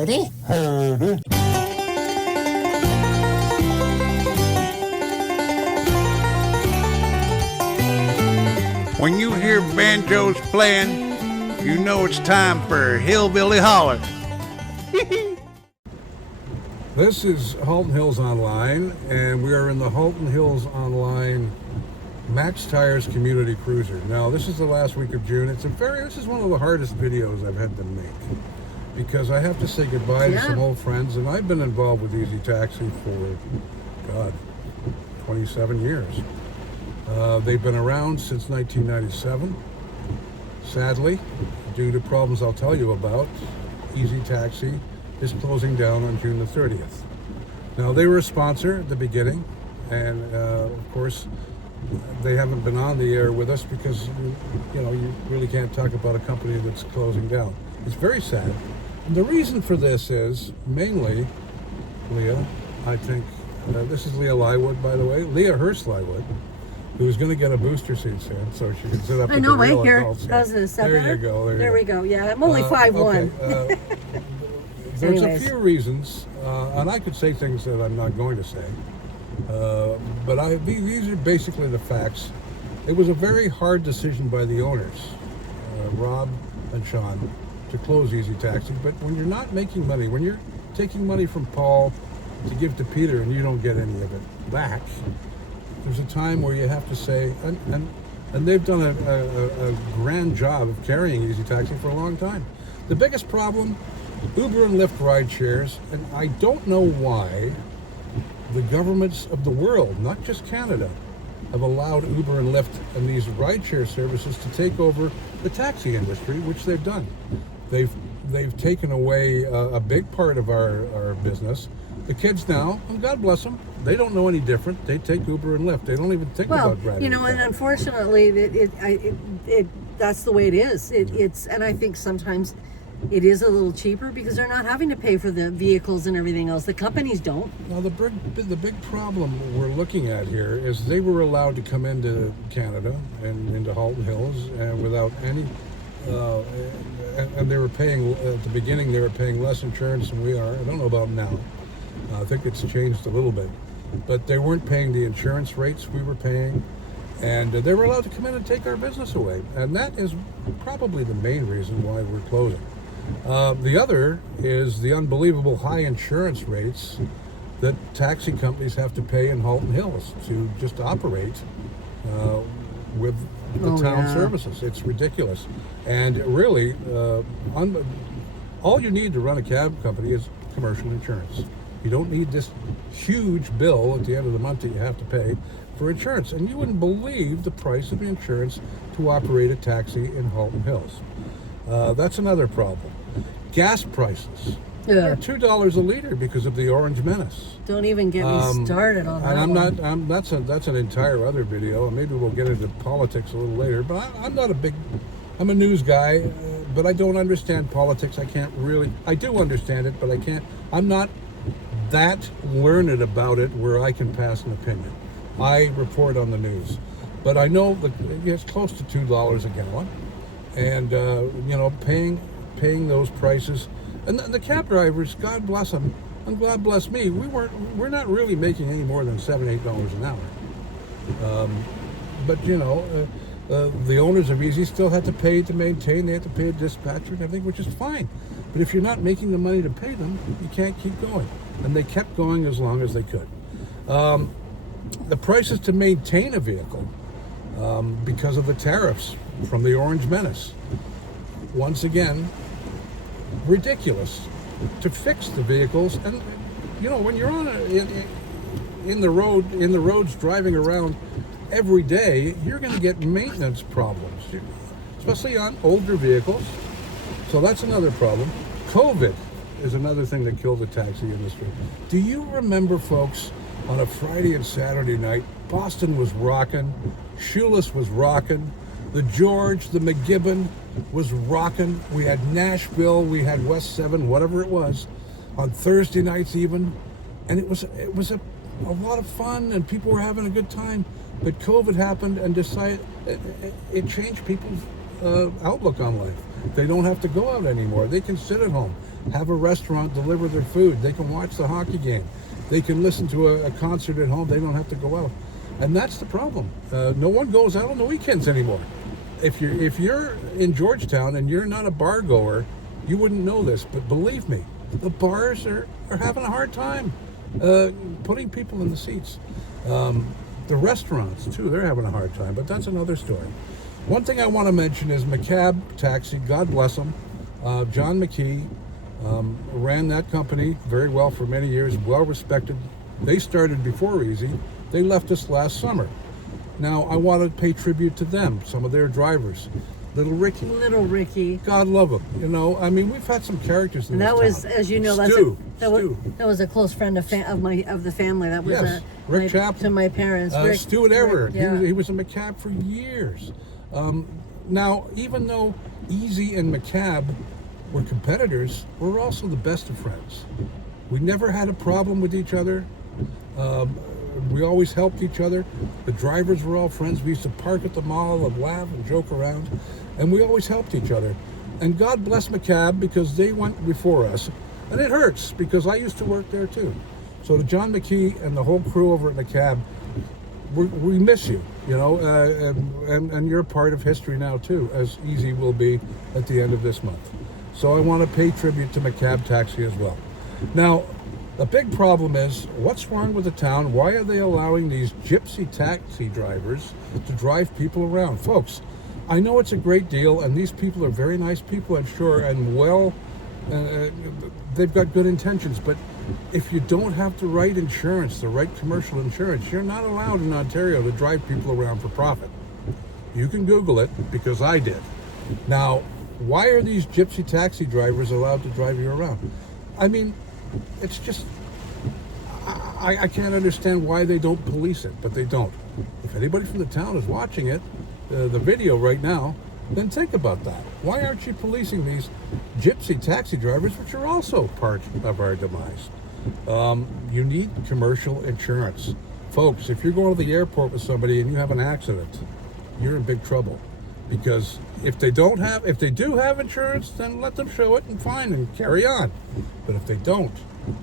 Howdy. Howdy. When you hear banjos playing, you know it's time for Hillbilly Holler. This is Halton Hills Online, and we are in the Halton Hills Online Max Tires Community Cruiser. Now, this is the last week of June. This is one of the hardest videos I've had to make because I have to say goodbye to some old friends, and I've been involved with Easy Taxi for, 27 years. They've been around since 1997. Sadly, due to problems I'll tell you about, Easy Taxi is closing down on June the 30th. Now, they were a sponsor at the beginning, and of course, they haven't been on the air with us because, you really can't talk about a company that's closing down. It's very sad. And the reason for this is mainly, Leah, I think, this is Leah Lywood, by the way, Leah Hurst Lywood, who's going to get a booster seat soon, so she can sit up with the real adults. How's this? There you go. There we go. Yeah, I'm only 5'1". Okay. There's a few reasons, and I could say things that I'm not going to say, but these are basically the facts. It was a very hard decision by the owners, Rob and Sean, to close Easy Taxi. But when you're not making money, when you're taking money from Paul to give to Peter and you don't get any of it back, there's a time where you have to say, and they've done a grand job of carrying Easy Taxi for a long time. The biggest problem, Uber and Lyft ride shares, and I don't know why the governments of the world, not just Canada, have allowed Uber and Lyft and these rideshare services to take over the taxi industry, which they've done. They've taken away a big part of our business. The kids now, and God bless them, they don't know any different. They take Uber and Lyft. They don't even think about driving. And unfortunately, that's the way it is. And I think sometimes it is a little cheaper because they're not having to pay for the vehicles and everything else. The companies don't. Now, the big problem we're looking at here is they were allowed to come into Canada and into Halton Hills and without any, and they were paying, at the beginning, they were paying less insurance than we are. I don't know about now. I think it's changed a little bit. But they weren't paying the insurance rates we were paying. And they were allowed to come in and take our business away. And that is probably the main reason why we're closing. The other is the unbelievable high insurance rates that taxi companies have to pay in Halton Hills to just operate with the town services. It's ridiculous. And really, all you need to run a cab company is commercial insurance. You don't need this huge bill at the end of the month that you have to pay for insurance. And you wouldn't believe the price of the insurance to operate a taxi in Halton Hills. That's another problem. Gas prices are $2 a liter because of the Orange Menace. Don't even get me started on that. And that's an entire other video. Maybe we'll get into politics a little later. But I'm a news guy, but I don't understand politics. I do understand it, but I can't. I'm not that learned about it where I can pass an opinion. I report on the news, but I know that it's close to $2 a gallon, and paying those prices, and the cab drivers, God bless them, and God bless me. We're not really making any more than $7-8 an hour. But the owners of Easy still had to pay to maintain. They had to pay a dispatcher and everything, which is fine. But if you're not making the money to pay them, you can't keep going. And they kept going as long as they could. The prices to maintain a vehicle, because of the tariffs from the Orange Menace, once again, ridiculous. To fix the vehicles, and when you're on in the roads driving around every day, you're going to get maintenance problems, especially on older vehicles. So that's another problem. COVID is another thing that killed the taxi industry. Do you remember, folks, on a Friday and Saturday night, Boston was rocking, Shoeless was rocking, the George, the McGibbon was rocking. We had Nashville, we had West 7, whatever it was, on Thursday nights even, and it was a lot of fun, and people were having a good time. But COVID happened and it changed people's outlook on life. They don't have to go out anymore. They can sit at home. have a restaurant deliver their food. They can watch the hockey game. They can listen to a concert at home. They don't have to go out. And that's the problem. No one goes out on the weekends anymore. If you're in Georgetown and you're not a bar goer, you wouldn't know this. But believe me, the bars are having a hard time putting people in the seats. The restaurants, too, they're having a hard time. But that's another story. One thing I want to mention is McCab Taxi. God bless him. John McKee ran that company very well for many years, well respected. They started before Easy. They left us last summer. Now, I want to pay tribute to them, some of their drivers. Little Ricky. God love him. You know, I mean, we've had some characters in And this that was, town. as you know, Stu. that was a close friend of the family. That was Yes, Rick Chaplin. to my parents. Rick, Stuart Everett. Rick, yeah. He was a McCab for years. Now, even though Easy and McCab were competitors, we're also the best of friends. We never had a problem with each other. We always helped each other. The drivers were all friends. We used to park at the mall and laugh and joke around. And we always helped each other. And God bless McCab because they went before us. And it hurts because I used to work there too. So to John McKee and the whole crew over at McCab, we miss you, you know, and you're part of history now too, as Easy will be at the end of this month. So I want to pay tribute to McCab Taxi as well. Now, the big problem is, what's wrong with the town? Why are they allowing these gypsy taxi drivers to drive people around? Folks, I know it's a great deal, and these people are very nice people, I'm sure, and they've got good intentions, but if you don't have the right insurance, the right commercial insurance, you're not allowed in Ontario to drive people around for profit. You can Google it, because I did. Now, why are these gypsy taxi drivers allowed to drive you around? I mean, it's just, I can't understand why they don't police it, but they don't. If anybody from the town is watching it, the video right now, then think about that. Why aren't you policing these gypsy taxi drivers, which are also part of our demise? You need commercial insurance. Folks, if you're going to the airport with somebody and you have an accident, you're in big trouble. Because if they do have insurance, then let them show it and fine and carry on. But if they don't,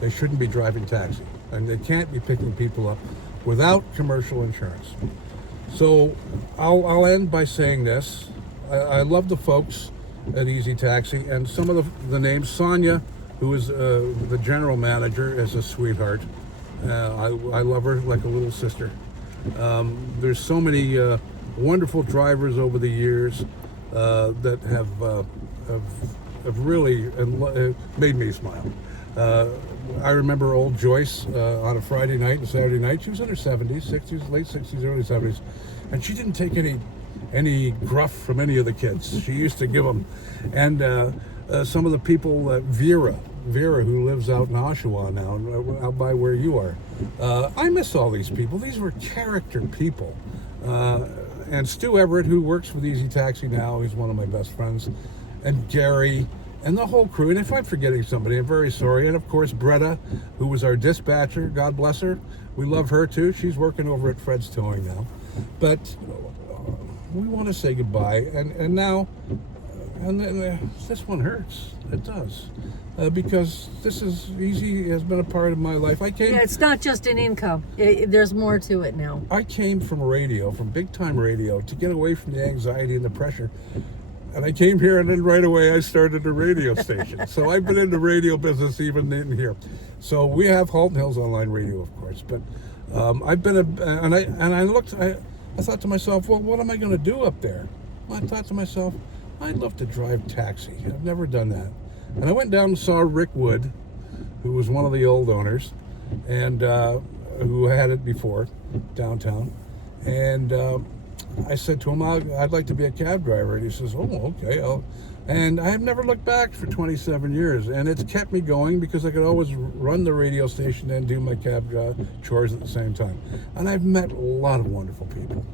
they shouldn't be driving taxi. And they can't be picking people up without commercial insurance. So I'll end by saying this. I love the folks at Easy Taxi and some of the names. Sonia, who is the general manager, is a sweetheart. I love her like a little sister. There's so many wonderful drivers over the years that have really made me smile. I remember old Joyce on a Friday night and Saturday night. She was in her 70s, 60s, late 60s, early 70s, and she didn't take any gruff from any of the kids. She used to give them. And some of the people, Vera, who lives out in Oshawa now, out by where you are. I miss all these people. These were character people. And Stu Everett, who works with Easy Taxi now, he's one of my best friends, and Gary, and the whole crew. And if I'm forgetting somebody, I'm very sorry. And of course, Bretta, who was our dispatcher, God bless her. We love her too. She's working over at Fred's Towing now. But we want to say goodbye. And now, this one hurts. It does. Because this is Easy has been a part of my life. Yeah, it's not just an income. There's more to it now. I came from radio, from big time radio, to get away from the anxiety and the pressure. And I came here, and then right away I started a radio station. So I've been in the radio business even in here. So we have Halton Hills Online Radio, of course. But I've been I thought to myself, well, what am I going to do up there? Well, I thought to myself, I'd love to drive taxi. I've never done that. And I went down and saw Rick Wood, who was one of the old owners, and who had it before downtown. And I said to him, I'd like to be a cab driver. And he says, oh, okay. And I have never looked back for 27 years. And it's kept me going because I could always run the radio station and do my cab chores at the same time. And I've met a lot of wonderful people.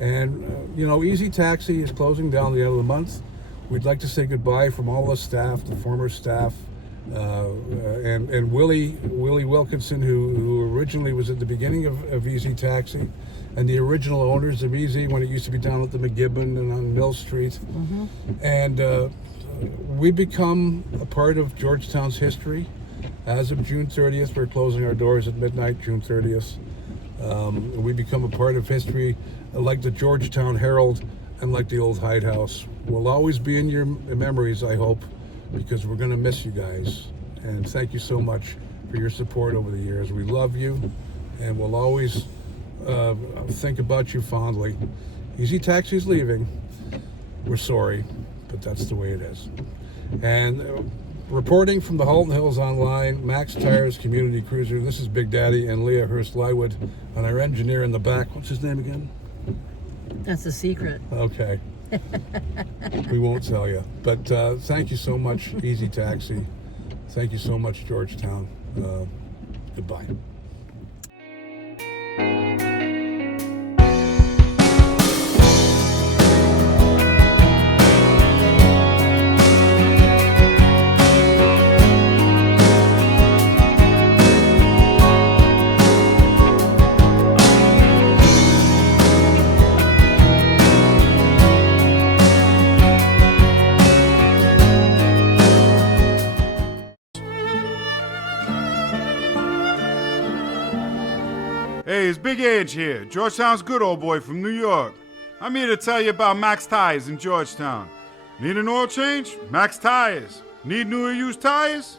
And, Easy Taxi is closing down the end of the month. We'd like to say goodbye from all the staff, the former staff, and Willie Wilkinson, who originally was at the beginning of Easy Taxi, and the original owners of Easy when it used to be down at the McGibbon and on Mill Street. Mm-hmm. And we become a part of Georgetown's history. As of June 30th, we're closing our doors at midnight, June 30th. We become a part of history like the Georgetown Herald and like the old Hyde House. We'll always be in your memories, I hope, because we're going to miss you guys. And thank you so much for your support over the years. We love you, and we'll always think about you fondly. Easy Taxi's leaving. We're sorry, but that's the way it is. And reporting from the Halton Hills Online, Max Tires Community Cruiser, this is Big Daddy and Leah Hurst-Lywood, and our engineer in the back. What's his name again? That's a secret. Okay. We won't tell you. But thank you so much, Easy Taxi. Thank you so much, Georgetown. Goodbye. Hey, it's Big Edge here, Georgetown's good old boy from New York. I'm here to tell you about Max Tires in Georgetown. Need an oil change? Max Tires. Need new or used tires?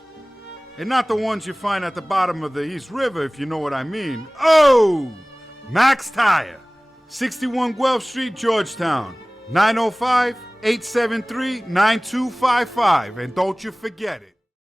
And not the ones you find at the bottom of the East River, if you know what I mean. Oh! Max Tire. 61 Guelph Street, Georgetown. 905-873-9255. And don't you forget it.